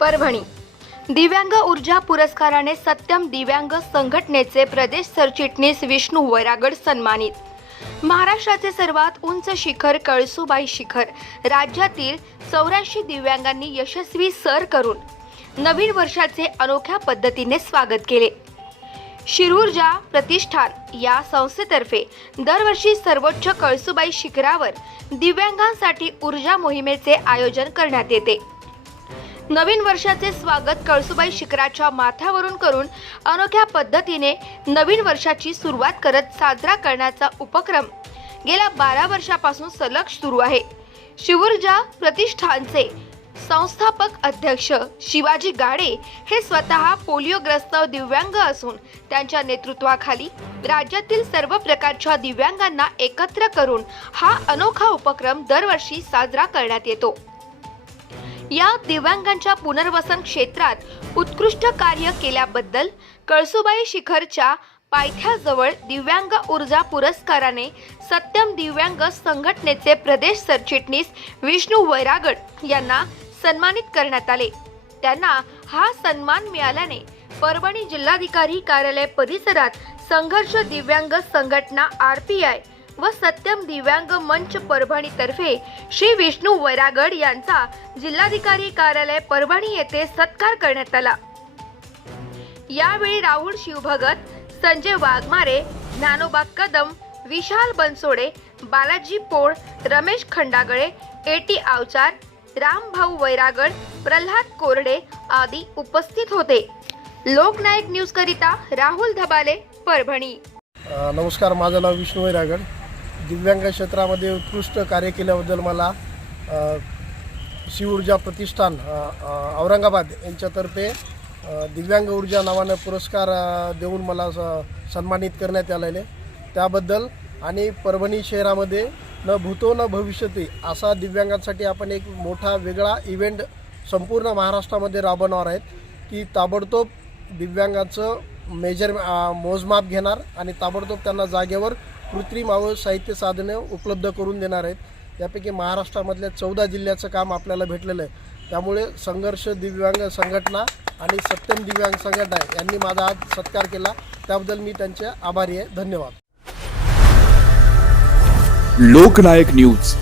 परभणी. दिव्यांग ऊर्जा पुरस्काराने सत्यम दिव्यांग संघटनेचे प्रदेश सरचिटणीस विष्णू वैरागड सन्मानित. महाराष्ट्राचे सर्वात उंच शिखर कळसुबाई शिखर. राज्यातील चौऱ्याऐंशी दिव्यांगांनी यशस्वी सर करून नवीन वर्षाचे अनोख्या पद्धतीने स्वागत केले. शिरूर्जा प्रतिष्ठान या संस्थेतर्फे दरवर्षी सर्वोच्च कळसुबाई शिखरावर दिव्यांगांसाठी ऊर्जा मोहिमेचे आयोजन करण्यात येते. नवीन वर्षाचे स्वागत कळसुबाई शिखराच्या माथ्यावरून करून अनोख्या पद्धतीने नवीन वर्षाची सुरुवात करत साजरा करण्याचा उपक्रम. गेल्या बारा वर्षापासून सलग सुरू आहे. शिवूर्जा प्रतिष्ठानचे संस्थापक अध्यक्ष शिवाजी गाडे हे स्वतः पोलिओग्रस्त दिव्यांग असून त्यांच्या नेतृत्वाखाली राज्यातील सर्व प्रकारच्या दिव्यांगांना एकत्र करून हा अनोखा उपक्रम दरवर्षी साजरा करण्यात येतो. या दिव्यांगांच्या पुनर्वसन क्षेत्रात उत्कृष्ट कार्य केल्याबद्दल कळसुबाई शिखरच्या पायथ्याजवळ दिव्यांग ऊर्जा पुरस्काराने सत्यम दिव्यांग संघटनेचे प्रदेश सरचिटणीस विष्णू वैरागड यांना सन्मानित करण्यात आले. त्यांना हा सन्मान मिळाल्याने परभणी जिल्हाधिकारी कार्यालय परिसरात संघर्ष दिव्यांग संघटना आर पी आय व सत्यम दिव्यांग मंच परभणीतर्फे श्री विष्णू वैरागड यांचा जिल्हाधिकारी कार्यालय परभणी येथे सत्कार करण्यात आला. यावेळी राहुल शिवभगत संजय वाघमारे ज्ञानोबा कदम विशाल बनसोडे बालाजी पोळ रमेश खंडागळे एटी आवचार रामभाऊ वैरागड प्रल्हाद कोरडे आदी उपस्थित होते. लोकनायक न्यूज करिता राहुल धबाले परभणी. नमस्कार माझं नाव विष्णू वैरागड. दिव्यांग क्षेत्रामध्ये उत्कृष्ट कार्य केल्याबद्दल मला शिवऊर्जा ऊर्जा प्रतिष्ठान औरंगाबाद यांच्यातर्फे दिव्यांग ऊर्जा नावानं पुरस्कार देऊन मला स- सन्मानित करण्यात आलेले. त्याबद्दल आणि परभणी शहरामध्ये न भूतो न भविष्यती असा दिव्यांगांसाठी आपण एक मोठा वेगळा इव्हेंट संपूर्ण महाराष्ट्रामध्ये राबवणार आहेत की ताबडतोब दिव्यांगाचं मेजर मोजमाप घेणार आणि ताबडतोब त्यांना जागेवर कृत्रिम अव साहित्य साधने उपलब्ध करून देणार आहेत. यापैकी महाराष्ट्रामधल्या चौदा जिल्ह्याचं काम आपल्याला भेटलेलं आहे. त्यामुळे संघर्ष दिव्यांग संघटना आणि सत्यम दिव्यांग संघटना यांनी माझा आज सत्कार केला. त्याबद्दल मी त्यांचे आभारी आहे. धन्यवाद. लोकनायक न्यूज.